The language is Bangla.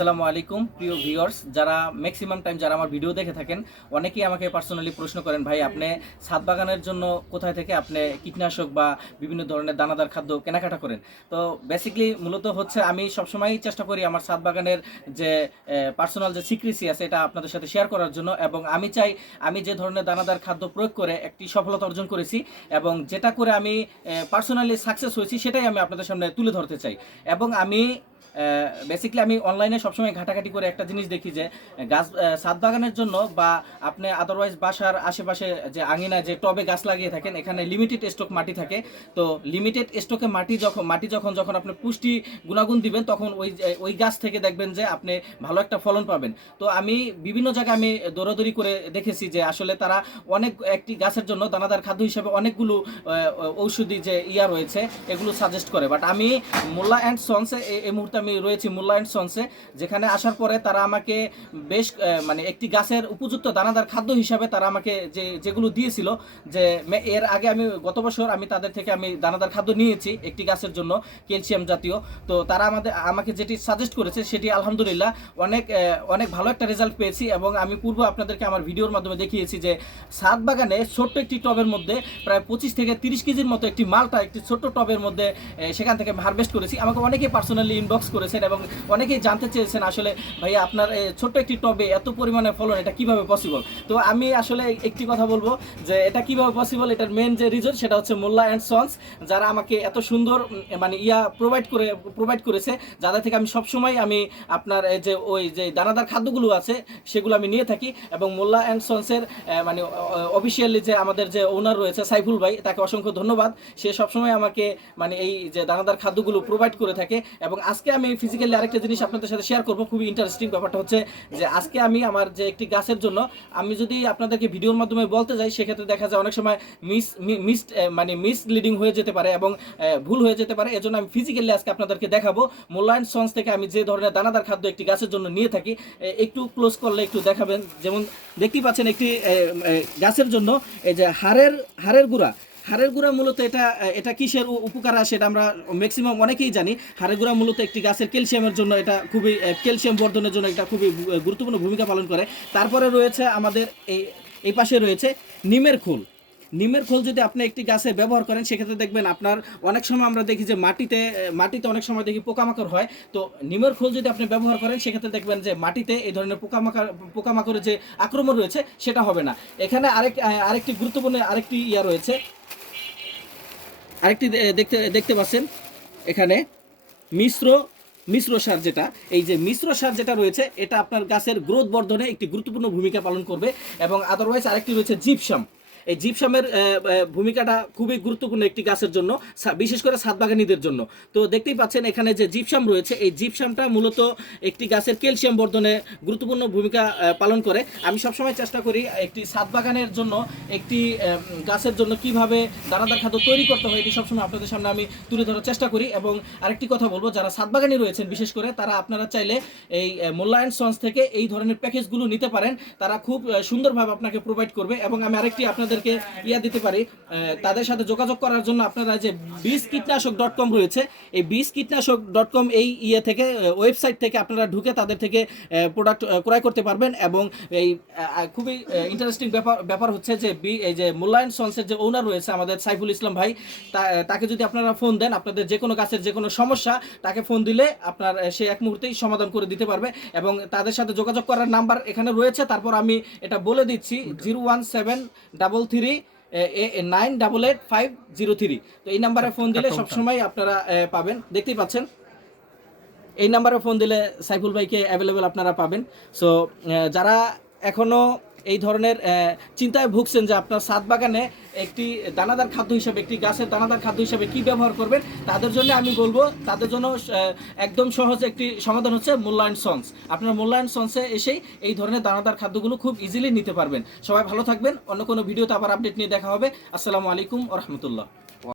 আসসালামু আলাইকুম, প্রিয় ভিউয়ার্স যারা ম্যাক্সিমাম টাইম যারা আমার ভিডিও দেখে থাকেন, অনেকেই আমাকে পার্সোনালি প্রশ্ন করেন, ভাই, আপনি ছাদ বাগানের জন্য কোথায় থেকে আপনি কীটনাশক বা বিভিন্ন ধরনের দানাদার খাদ্য কেনাকাটা করেন? তো বেসিক্যালি মূলত হচ্ছে আমি সবসময়ই চেষ্টা করি আমার ছাদ বাগানের যে পার্সোনাল যে সিক্রেসি আছে, এটা আপনাদের সাথে শেয়ার করার জন্য এবং আমি চাই আমি যে ধরনের দানাদার খাদ্য প্রয়োগ করে একটি সফলতা অর্জন করেছি এবং যেটা করে আমি পার্সোনালি সাকসেস হয়েছি, সেটাই আমি আপনাদের সামনে তুলে ধরতে চাই। এবং আমি বেসিক্যালি আমি অনলাইনে সবসময় ঘাটাঘাটি করে একটা জিনিস দেখি যে, গাছ ছাদ বাগানের জন্য বা আপনি আদারওয়াইজ বাসার আশেপাশে যে আঙিনা যে টবে গাছ লাগিয়ে থাকেন, এখানে লিমিটেড স্টক মাটি থাকে। তো লিমিটেড স্টকে মাটি যখন মাটি যখন যখন আপনি পুষ্টি গুণাগুণ দিবেন, তখন ওই ওই গাছ থেকে দেখবেন যে আপনি ভালো একটা ফলন পাবেন। তো আমি বিভিন্ন জায়গায় আমি দৌড়াদৌড়ি করে দেখেছি যে আসলে তারা অনেক, একটি গাছের জন্য দানাদার খাদ্য হিসেবে অনেকগুলো ঔষধি যে ইয়া রয়েছে, এগুলো সাজেস্ট করে। বাট আমি মোল্লা অ্যান্ড সন্সে এই মুহূর্তে আমি রয়েছি মোল্লা অ্যান্ড সন্সে যেখানে আসার পরে তারা আমাকে বেশ মানে একটি গাছের উপযুক্ত দানাদার খাদ্য হিসাবে তারা আমাকে যে, যেগুলো দিয়েছিল, যে এর আগে আমি গত বছর আমি তাদের থেকে আমি দানাদার খাদ্য নিয়েছি একটি গাছের জন্য, ক্যালসিয়াম জাতীয়। তো তারা আমাদের, আমাকে যেটি সাজেস্ট করেছে সেটি আলহামদুলিল্লাহ অনেক অনেক ভালো একটা রেজাল্ট পেয়েছি এবং আমি পূর্ব আপনাদেরকে আমার ভিডিওর মাধ্যমে দেখিয়েছি যে ছাদ বাগানে ছোট্ট একটি টবের মধ্যে প্রায় পঁচিশ থেকে তিরিশ কেজির মতো একটি মালটা, একটি ছোট্ট টবের মধ্যে সেখান থেকে হারভেস্ট করেছি। আমাকে অনেকেই পার্সোনালি ইনবক্স করেছেন এবং অনেকেই জানতে চেয়েছেন আসলে ভাই আপনার ছোট্ট একটি টবে এত পরিমাণে ফলন, এটা কীভাবে পসিবল তো আমি আসলে একটি কথা বলব যে, এটা কীভাবে পসিবল এটার মেন যে রিজন সেটা হচ্ছে মোল্লা অ্যান্ড সন্স, যারা আমাকে এত সুন্দর মানে ইয়া প্রোভাইড করে প্রোভাইড করেছে, যাদের থেকে আমি সবসময় আমি আপনার যে ওই যে দানাদার খাদ্যগুলো আছে, সেগুলো আমি নিয়ে থাকি এবং মোল্লা অ্যান্ড সন্সের মানে অফিসিয়ালি যে আমাদের যে ওনার রয়েছে, সাইফুল ভাই, তাকে অসংখ্য ধন্যবাদ। সে সবসময় আমাকে মানে এই যে দানাদার খাদ্যগুলো প্রোভাইড করে থাকে এবং আজকে আমি ফিজিক্যালি আরেকটা জিনিস আপনাদের সাথে শেয়ার করব, খুবই ইন্টারেস্টিং ব্যাপারটা হচ্ছে যে আজকে আমি আমার যে একটি গাছের জন্য, আমি যদি আপনাদেরকে ভিডিওর মাধ্যমে বলতে যাই, সেক্ষেত্রে দেখা যায় অনেক সময় মিস মিস মানে মিসলিডিং হয়ে যেতে পারে এবং ভুল হয়ে যেতে পারে। এজন্য আমি ফিজিক্যালি আজকে আপনাদেরকে দেখাবো। মূল্যায়ন সন্স থেকে আমি যে ধরনের দানাদার খাদ্য একটি গাছের জন্য নিয়ে থাকি একটু ক্লোজ করলে একটু দেখাবেন। যেমন দেখতেই পাচ্ছেন একটি গাছের জন্য এই যে হাড়ের হাড়ের গুঁড়া। হাড়ের গুঁড়া মূলত এটা এটা কিসের উপকার আসে এটা আমরা ম্যাক্সিমাম অনেকেই জানি। হাড়ের গুঁড়া মূলত একটি গাছের ক্যালসিয়ামের জন্য এটা খুবই ক্যালসিয়াম বর্ধনের জন্য এটা খুবই গুরুত্বপূর্ণ ভূমিকা পালন করে। তারপরে রয়েছে আমাদের এই এই পাশে রয়েছে নিমের খোল। নিমের খোল যদি আপনি একটি গাছে ব্যবহার করেন, সেক্ষেত্রে দেখবেন আপনার অনেক সময় আমরা দেখি যে মাটিতে মাটিতে অনেক সময় দেখি পোকামাকড় হয়। তো নিমের খোল যদি আপনি ব্যবহার করেন, সেক্ষেত্রে দেখবেন যে মাটিতে এই ধরনের পোকামাকড়, পোকামাকড়ের যে আক্রমণ রয়েছে, সেটা হবে না। এখানে আরেক আরেকটি গুরুত্বপূর্ণ আরেকটি ইয়া রয়েছে। আরেকটি দেখতে দেখতে পাচ্ছেন এখানে মিশ্র মিশ্র সার যেটা, এই যে মিশ্র সার যেটা রয়েছে, এটা আপনার গাছের গ্রোথ বর্ধনে একটি গুরুত্বপূর্ণ ভূমিকা পালন করবে। এবং আদারওয়াইজ আরেকটি রয়েছে জিপসাম এই জিপসামের ভূমিকাটা খুবই গুরুত্বপূর্ণ একটি গাছের জন্য বিশেষ করে সাত বাগানীদের জন্য। তো দেখতেই পাচ্ছেন, এখানে যে জিপসাম রয়েছে, এই জিপসামটা মূলত একটি গাছের ক্যালসিয়াম বর্ধনে গুরুত্বপূর্ণ ভূমিকা পালন করে। আমি সবসময় চেষ্টা করি একটি সাত বাগানের জন্য, একটি গাছের জন্য কীভাবে দানাদার খাদ্য তৈরি করতে হয়, এটি সবসময় আপনাদের সামনে আমি তুলে ধরার চেষ্টা করি। এবং আরেকটি কথা বলব, যারা সাত বাগানি রয়েছেন, বিশেষ করে তারা আপনারা চাইলে এই মূল্যায়ন সন্স থেকে এই ধরনের প্যাকেজগুলো নিতে পারেন। তারা খুব সুন্দরভাবে আপনাকে প্রোভাইড করবে। এবং আমি আরেকটি আপনাদেরকে ইয়া দিতে পারি। তাদের সাথে যোগাযোগ করার জন্য আপনারা যে বীজ কীটনাশক ডট কম রয়েছে এই বীজ কীটনাশক ডট কম এই ইয়ে থেকে ওয়েবসাইট থেকে আপনারা ঢুকে তাদের থেকে প্রোডাক্ট ক্রয় করতে পারবেন এবং এই খুবই ইন্টারেস্টিং ব্যাপার ব্যাপার হচ্ছে যে বি- এই যে মূল্যায়ন সন্সের যে ওনার রয়েছে আমাদের সাইফুল ইসলাম ভাই তাকে যদি আপনারা ফোন দেন আপনাদের যে কোনো গাছের যে কোনো সমস্যা তাকে ফোন দিলে আপনার সে এক মুহূর্তেই সমাধান করে দিতে পারবে এবং তাদের সাথে যোগাযোগ করার নাম্বার এখানে রয়েছে। তারপর আমি এটা বলে দিচ্ছি zero one seven double three nine double eight five zero three তো এই নাম্বারে ফোন দিলে সবসময় আপনারা পাবেন। দেখতেই পাচ্ছেন? এই নাম্বারে ফোন দিলে সাইফুল ভাইকে অ্যাভেলেবেল আপনারা পাবেন। সো যারা এখনও এই ধরনের চিন্তায় ভুগছেন যে আপনার সাত বাগানে একটি দানাদার খাদ্য হিসাবে, একটি গাছের দানাদার খাদ্য হিসাবে কি ব্যবহার করবেন? তাদের জন্য আমি বলব, তাদের জন্য একদম সহজ একটি সমাধান হচ্ছে মূল্যায়ন সন্স। আপনার মূল্যায়ন সন্সে এসেই এই ধরনের দানাদার খাদ্যগুলো খুব ইজিলি নিতে পারবেন। সবাই ভালো থাকবেন। অন্য কোনো ভিডিওতে আবার আপডেট নিয়ে দেখা হবে। আসসালামু আলাইকুম রহমতুল্লাহ।